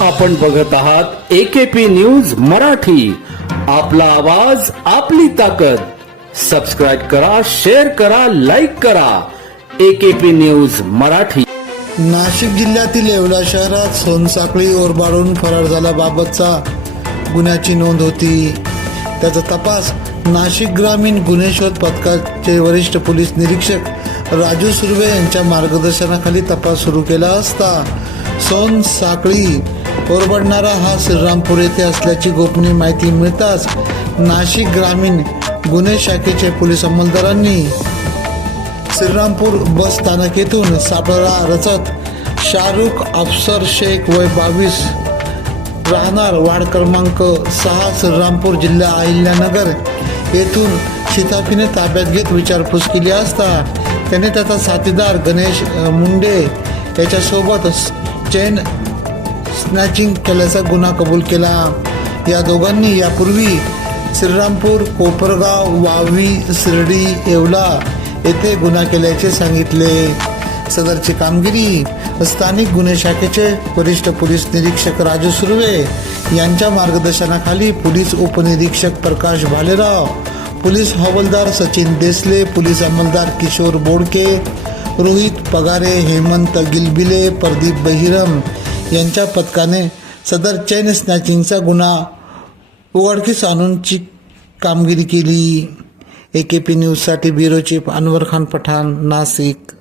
आपण बघत आहात एकेपी न्यूज मराठी. आपला आवाज आपली ताकद. सबस्क्राईब करा शेअर करा लाईक करा. AKP news Marathi. नाशिक जिल्ह्यातील येवला शहरात सोनसाखळी ओरबाडून फरार झाल्याबाबतचा गुन्ह्याची नोंद होती. त्याचा तपास नाशिक ग्रामीण गुन्हे शोध पथकाचे वरिष्ठ पोलीस निरीक्षक राजू सुर्वे यांच्या मार्गदर्शनाखाली तपास सुरू केला असता सोन साखळी ओरबडणारा हा श्रीरामपूर येथे असल्याची गोपनीय माहिती मिळताच नाशिक ग्रामीण गुन्हे शाखेचे पोलीस अंमलदारांनी श्रीरामपूर बस स्थानक येथून सापळा रचत शाहरुख अफसर शेख वय बावीस राहणार वार्ड क्रमांक सहा श्रीरामपूर जिल्हा अहिल्यानगर येथून शिताफीने ताब्यात घेत विचारपूस केली असता त्याने त्याचा साथीदार गणेश मुंडे याच्यासोबत चैन चेन स्नॅचिंग केल्याचा गुन्हा कबूल केला. या दोघांनी यापूर्वी श्रीरामपूर कोपरगाव वावी शिर्डी येवला येथे गुन्हा केल्याचे सांगितले. सदरची कामगिरी स्थानिक गुन्हे शाखेचे वरिष्ठ पोलीस निरीक्षक राजू सुर्वे यांच्या मार्गदर्शनाखाली पोलीस उपनिरीक्षक प्रकाश भालेराव पोलीस हवालदार सचिन देसले पोलीस अंमलदार किशोर बोडके रोहित पगारे हेमंत गिलबिले प्रदीप बहिरम यांच्या पथकाने सदर चेन स्नॅचिंगचा गुन्हा उघडकीस आणूनची कामगिरी केली. ए के पी न्यूजसाठी ब्युरो चीफ अनवर खान पठाण नाशिक.